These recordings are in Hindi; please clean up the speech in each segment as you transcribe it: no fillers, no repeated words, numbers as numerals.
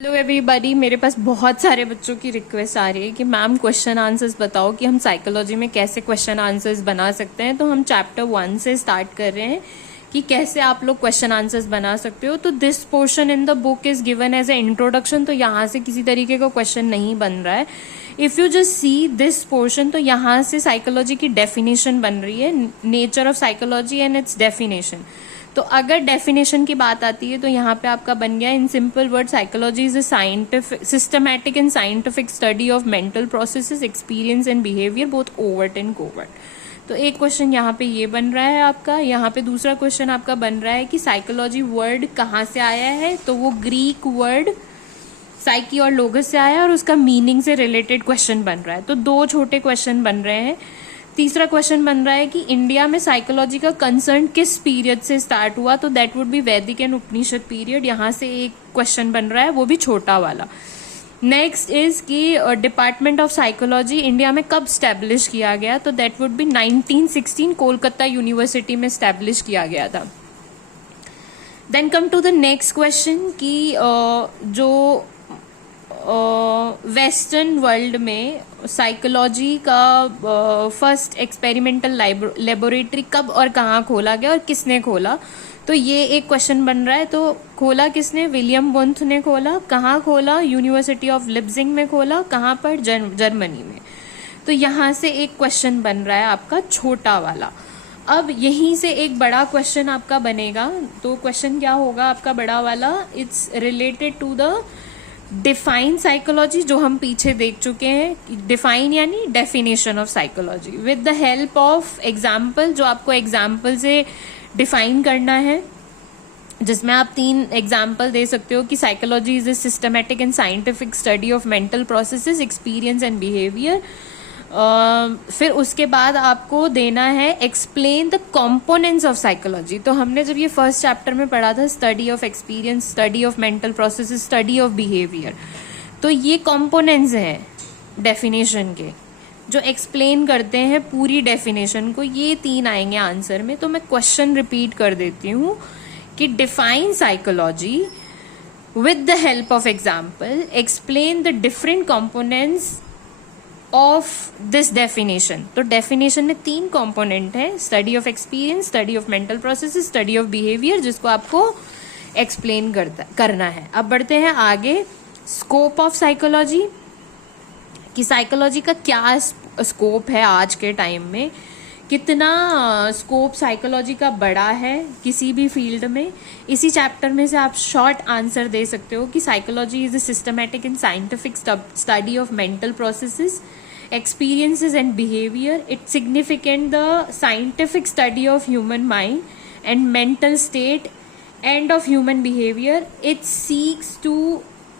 हेलो एवरीबॉडी, मेरे पास बहुत सारे बच्चों की रिक्वेस्ट आ रही है कि मैम क्वेश्चन आंसर्स बताओ कि हम साइकोलॉजी में कैसे क्वेश्चन आंसर्स बना सकते हैं। तो हम चैप्टर 1 से स्टार्ट कर रहे हैं कि कैसे आप लोग क्वेश्चन आंसर्स बना सकते हो। तो this portion in the book is given as a introduction, तो यहाँ से किसी तरीके का क्वेश्चन नहीं बन रहा है। If you just see this portion, तो यहाँ से साइकोलॉजी की डेफिनेशन बन रही है, nature of psychology and it's definition. तो अगर डेफिनेशन की बात आती है तो यहाँ पे आपका बन गया in simple word, psychology is a scientific systematic and scientific study of mental processes, experience and behaviour both overt and covert. तो एक क्वेश्चन यहाँ पे ये बन रहा है आपका। यहाँ पे दूसरा क्वेश्चन आपका बन रहा है कि साइकोलॉजी वर्ड कहाँ से आया है, तो वो ग्रीक वर्ड साइकी और लोगस से आया और उसका मीनिंग से रिलेटेड क्वेश्चन बन रहा है। तो दो छोटे क्वेश्चन बन रहे हैं। तीसरा क्वेश्चन बन रहा है कि इंडिया में साइकोलॉजी का कंसर्न किस पीरियड से स्टार्ट हुआ, तो दैट वुड बी वैदिक एंड उपनिषद पीरियड। यहाँ से एक क्वेश्चन बन रहा है, वो भी छोटा वाला। नेक्स्ट इज कि डिपार्टमेंट ऑफ साइकोलॉजी इंडिया में कब स्टैब्लिश किया गया, तो that would be 1916, Kolkata university में स्टैब्लिश किया गया था। Then come to the next question कि जो वेस्टर्न वर्ल्ड में साइकोलॉजी का फर्स्ट एक्सपेरिमेंटल लेबोरेटरी कब और कहाँ खोला गया और किसने खोला, तो ये एक क्वेश्चन बन रहा है। तो खोला किसने, विलियम वुंथ ने खोला। कहाँ खोला, यूनिवर्सिटी ऑफ लिप्जिंग में खोला। कहाँ पर, जर्मनी में। तो यहाँ से एक क्वेश्चन बन रहा है आपका छोटा वाला। अब यहीं से एक बड़ा क्वेश्चन आपका बनेगा। तो क्वेश्चन क्या होगा आपका बड़ा वाला, it's related to the define psychology, जो हम पीछे देख चुके हैं। डिफाइन यानी definition of psychology with the help of example, जो आपको एग्जाम्पल से डिफाइन करना है, जिसमें आप 3 एग्जाम्पल दे सकते हो कि psychology is a systematic and scientific study of mental processes, experience and behaviour. फिर उसके बाद आपको देना है explain the components of psychology. तो हमने जब ये फर्स्ट चैप्टर में पढ़ा था study of experience, study of mental processes, study of behaviour, तो ये कंपोनेंट्स हैं डेफिनेशन के जो एक्सप्लेन करते हैं पूरी डेफिनेशन को। ये 3 आएंगे आंसर में। तो मैं क्वेश्चन रिपीट कर देती हूँ कि define psychology with the help of example, explain the different components of this definition। तो डेफिनेशन में 3 कंपोनेंट है, study of experience, study of mental processes, study of behaviour, जिसको आपको एक्सप्लेन करना है। अब बढ़ते हैं आगे। स्कोप ऑफ साइकोलॉजी, कि साइकोलॉजी का क्या स्कोप है आज के टाइम में, कितना स्कोप साइकोलॉजी का बड़ा है किसी भी फील्ड में। इसी चैप्टर में से आप शॉर्ट आंसर दे सकते हो कि psychology is a systematic and scientific study of mental processes, experiences and behavior. It's significant the scientific study of human mind and mental state and of human behavior. It seeks to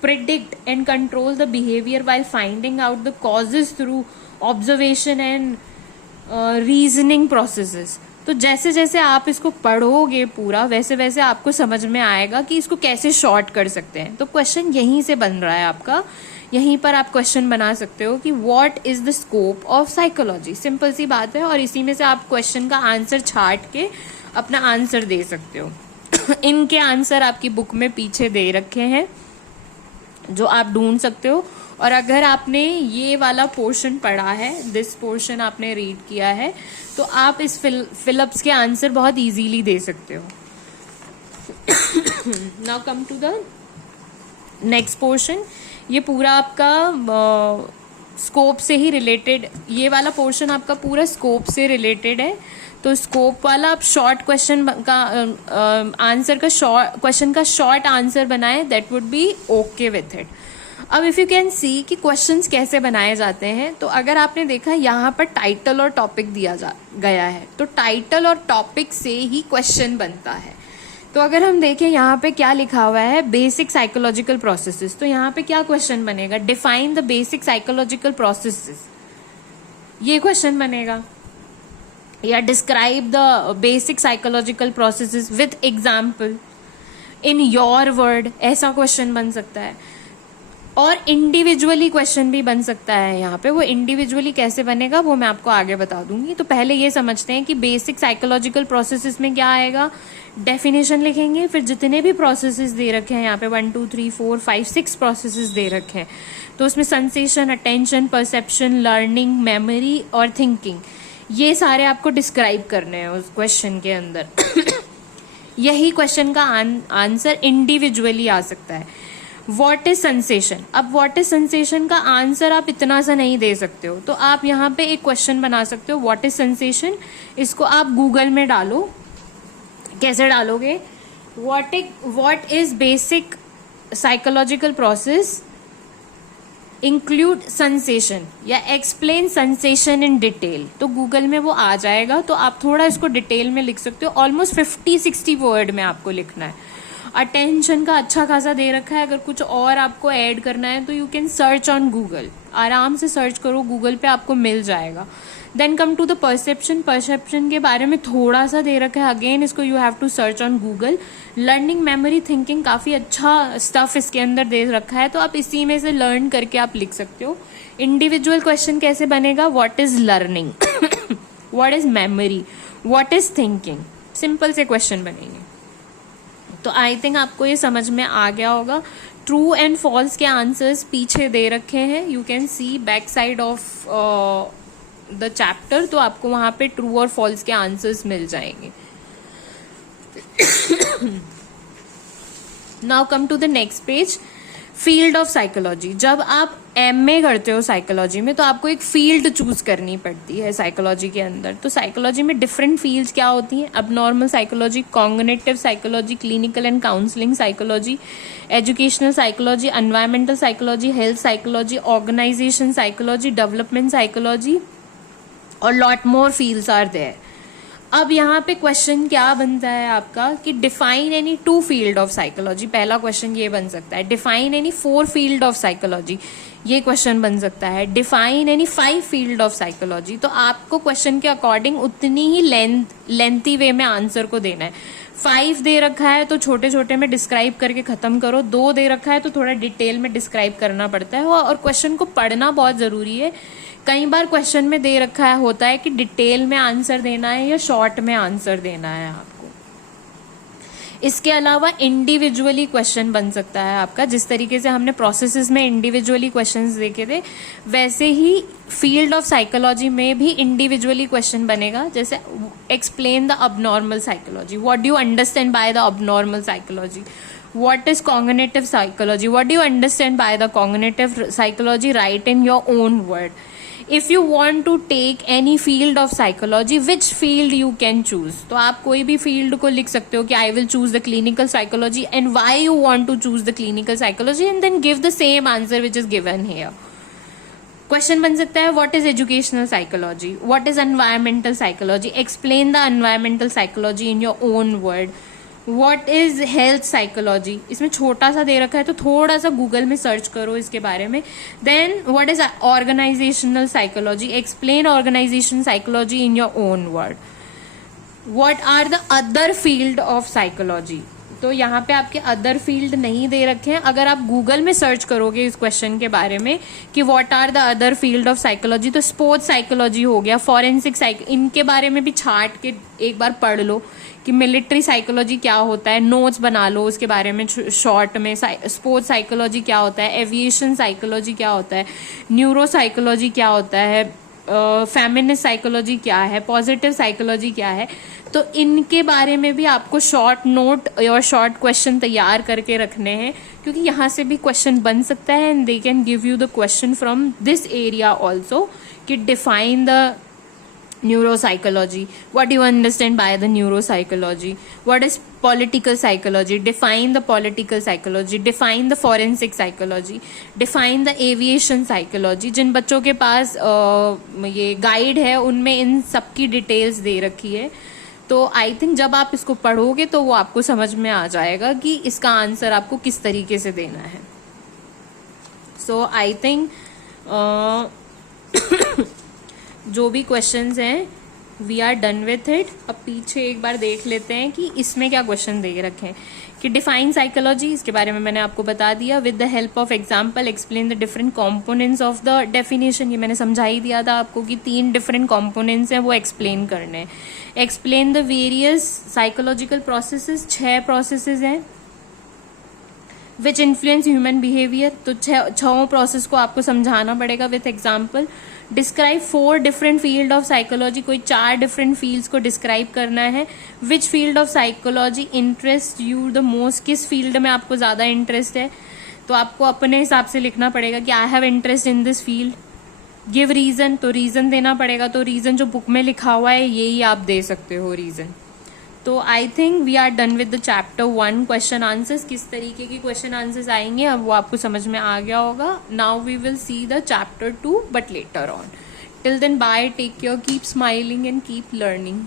predict and control the behavior while finding out the causes through observation and reasoning processes. तो जैसे जैसे आप इसको पढ़ोगे पूरा, वैसे वैसे आपको समझ में आएगा कि इसको कैसे शॉर्ट कर सकते हैं। तो क्वेश्चन यहीं से बन रहा है आपका, यहीं पर आप क्वेश्चन बना सकते हो कि what is the scope of psychology. Simple सी बात है, और इसी में से आप क्वेश्चन का आंसर छाट के अपना आंसर दे सकते हो। इनके आंसर आपकी बुक में पीछे दे रखे हैं, जो आप ढूंढ सकते हो। और अगर आपने ये वाला पोर्शन पढ़ा है, दिस पोर्शन आपने रीड किया है, तो आप इस फिलअप्स के आंसर बहुत इजीली दे सकते हो। Now come to the next portion. ये पूरा आपका स्कोप से ही रिलेटेड, ये वाला पोर्शन आपका पूरा स्कोप से रिलेटेड है। तो स्कोप वाला आप शॉर्ट क्वेश्चन का आंसर का क्वेश्चन का शॉर्ट आंसर बनाए, that would B okay with it. अब इफ यू कैन सी कि क्वेश्चंस कैसे बनाए जाते हैं, तो अगर आपने देखा यहाँ पर टाइटल और टॉपिक दिया गया है, तो टाइटल और टॉपिक से ही क्वेश्चन बनता है। तो अगर हम देखें यहाँ पे क्या लिखा हुआ है, बेसिक साइकोलॉजिकल प्रोसेसेस, तो यहाँ पे क्या क्वेश्चन बनेगा, define the basic psychological processes, ये क्वेश्चन बनेगा। या describe the basic psychological processes with example in your word, ऐसा क्वेश्चन बन सकता है। और इंडिविजुअली क्वेश्चन भी बन सकता है यहाँ पे। वो इंडिविजुअली कैसे बनेगा वो मैं आपको आगे बता दूंगी। तो पहले ये समझते हैं कि बेसिक साइकोलॉजिकल प्रोसेसेस में क्या आएगा। डेफिनेशन लिखेंगे, फिर जितने भी प्रोसेसेस दे रखे हैं यहाँ पे 1 2 3 4 5 6 प्रोसेसेस दे रखे हैं, तो उसमें sensation, attention, perception, learning, memory और थिंकिंग, ये सारे आपको डिस्क्राइब करने हैं उस क्वेश्चन के अंदर। यही क्वेश्चन का आंसर इंडिविजुअली आ सकता है। What is sensation? अब व्हाट इज सेंसेशन का आंसर आप इतना सा नहीं दे सकते हो, तो आप यहाँ पे एक क्वेश्चन बना सकते हो, व्हाट इज सेंसेशन। इसको आप गूगल में डालो। कैसे डालोगे? What is basic psychological process include sensation या एक्सप्लेन सेंसेशन इन डिटेल, तो गूगल में वो आ जाएगा। तो आप थोड़ा इसको डिटेल में लिख सकते हो। ऑलमोस्ट 50-60 वर्ड में आपको लिखना है। अटेंशन का अच्छा खासा दे रखा है। अगर कुछ और आपको ऐड करना है तो you can search on Google, आराम से सर्च करो, गूगल पे आपको मिल जाएगा। Then come to the perception. Perception के बारे में थोड़ा सा दे रखा है, अगेन इसको you have to search on Google. Learning, memory, thinking, काफी अच्छा स्टफ इसके अंदर दे रखा है, तो आप इसी में से लर्न करके आप लिख सकते हो। इंडिविजुअल क्वेश्चन कैसे बनेगा? What is learning, what is memory, what is thinking, simple से क्वेश्चन बनेंगे। तो आई थिंक आपको ये समझ में आ गया होगा। ट्रू एंड फॉल्स के आंसर्स पीछे दे रखे हैं, you can see back side of the chapter, तो आपको वहां पे ट्रू और फॉल्स के आंसर्स मिल जाएंगे। Now come to the next page, field of psychology. जब आप एमए करते हो साइकोलॉजी में, तो आपको एक फील्ड चूज करनी पड़ती है साइकोलॉजी के अंदर। तो साइकोलॉजी में डिफरेंट फील्ड्स क्या होती हैं? Abnormal psychology, cognitive psychology, clinical and counselling psychology, educational psychology, environmental psychology, health psychology, organisation psychology, development psychology और lot more fields are there. अब यहाँ पे क्वेश्चन क्या बनता है आपका कि define any 2 field of psychology. पहला क्वेश्चन ये बन सकता है। Define any 4 field of psychology, ये क्वेश्चन बन सकता है। Define any 5 field of psychology. तो आपको क्वेश्चन के अकॉर्डिंग उतनी ही लेंथी वे में आंसर को देना है। 5 दे रखा है तो छोटे छोटे में डिस्क्राइब करके खत्म करो। 2 दे रखा है तो थोड़ा डिटेल में डिस्क्राइब करना पड़ता है, और क्वेश्चन को पढ़ना बहुत जरूरी है। कई बार क्वेश्चन में दे रखा है होता है कि डिटेल में आंसर देना है या शॉर्ट में आंसर देना है आपको। इसके अलावा इंडिविजुअली क्वेश्चन बन सकता है आपका। जिस तरीके से हमने प्रोसेसेस में इंडिविजुअली क्वेश्चंस देखे थे, वैसे ही फील्ड ऑफ साइकोलॉजी में भी इंडिविजुअली क्वेश्चन बनेगा। जैसे explain the abnormal psychology, what do you understand by the abnormal psychology, what is cognitive psychology, what do you understand by the cognitive psychology, write in your own word. If you want to take any field of psychology, which field you can choose, तो आप कोई भी फील्ड को लिख सकते हो कि I will choose the clinical psychology and why you want to choose the clinical psychology, and then give the same answer which is given here. Question बन सकता है what is educational psychology, what is environmental psychology, explain the environmental psychology in your own word, what is health psychology. इसमें छोटा सा दे रखा है तो थोड़ा सा गूगल में सर्च करो इसके बारे में। Then what is organisational psychology, explain organisation psychology in your own word. What are the other field of psychology, तो यहाँ पे आपके अदर फील्ड नहीं दे रखे हैं। अगर आप गूगल में सर्च करोगे इस क्वेश्चन के बारे में कि what are the other field of psychology, तो स्पोर्ट्स साइकोलॉजी हो गया, फॉरेंसिक इनके बारे में भी छाट के एक बार पढ़ लो कि मिलिट्री साइकोलॉजी क्या होता है, नोट्स बना लो उसके बारे में शॉर्ट में। स्पोर्ट्स साइकोलॉजी क्या होता है, एविएशन साइकोलॉजी क्या होता है, न्यूरो साइकोलॉजी क्या होता है, फेमिनिस्ट साइकोलॉजी क्या है, पॉजिटिव साइकोलॉजी क्या है। तो इनके बारे में भी आपको शॉर्ट नोट और शॉर्ट क्वेश्चन तैयार करके रखने हैं, क्योंकि यहाँ से भी क्वेश्चन बन सकता है and they can give you the question from this area also कि define the neuropsychology, what do you understand by the neuropsychology, what is political psychology, define the political psychology, define the forensic psychology, define the aviation psychology। जिन बच्चों के पास ये गाइड है उनमें इन सबकी डिटेल्स दे रखी है। तो आई थिंक जब आप इसको पढ़ोगे तो वो आपको समझ में आ जाएगा कि इसका आंसर आपको किस तरीके से देना है। सो आई थिंक जो भी क्वेश्चंस हैं we are done with it. अब पीछे एक बार देख लेते हैं कि इसमें क्या क्वेश्चन दे रखे हैं कि डिफाइन साइकोलॉजी, इसके बारे में मैंने आपको बता दिया। With the help of example explain the different components of the definition, ये मैंने समझा ही दिया था आपको कि 3 डिफरेंट कॉम्पोनेंट्स हैं वो एक्सप्लेन करने हैं। Explain the various psychological processes, 6 processes हैं विच इन्फ्लुएंस ह्यूमन बिहेवियर, तो 6 प्रोसेस को आपको समझाना पड़ेगा with example. Describe 4 different field of psychology, कोई 4 डिफरेंट फील्ड्स को डिस्क्राइब करना है। Which field of psychology interest you the most, किस फील्ड में आपको ज्यादा इंटरेस्ट है, तो आपको अपने हिसाब से लिखना पड़ेगा कि I have interest in this field. Give reason, तो रीजन देना पड़ेगा, तो रीजन जो बुक में लिखा हुआ है यही आप दे सकते हो रीजन। तो I think we are done with the chapter 1 question answers. किस तरीके के क्वेश्चन आंसर्स आएंगे अब वो आपको समझ में आ गया होगा। Now we will see the chapter 2 but later on. Till then bye, take care, keep smiling and keep learning.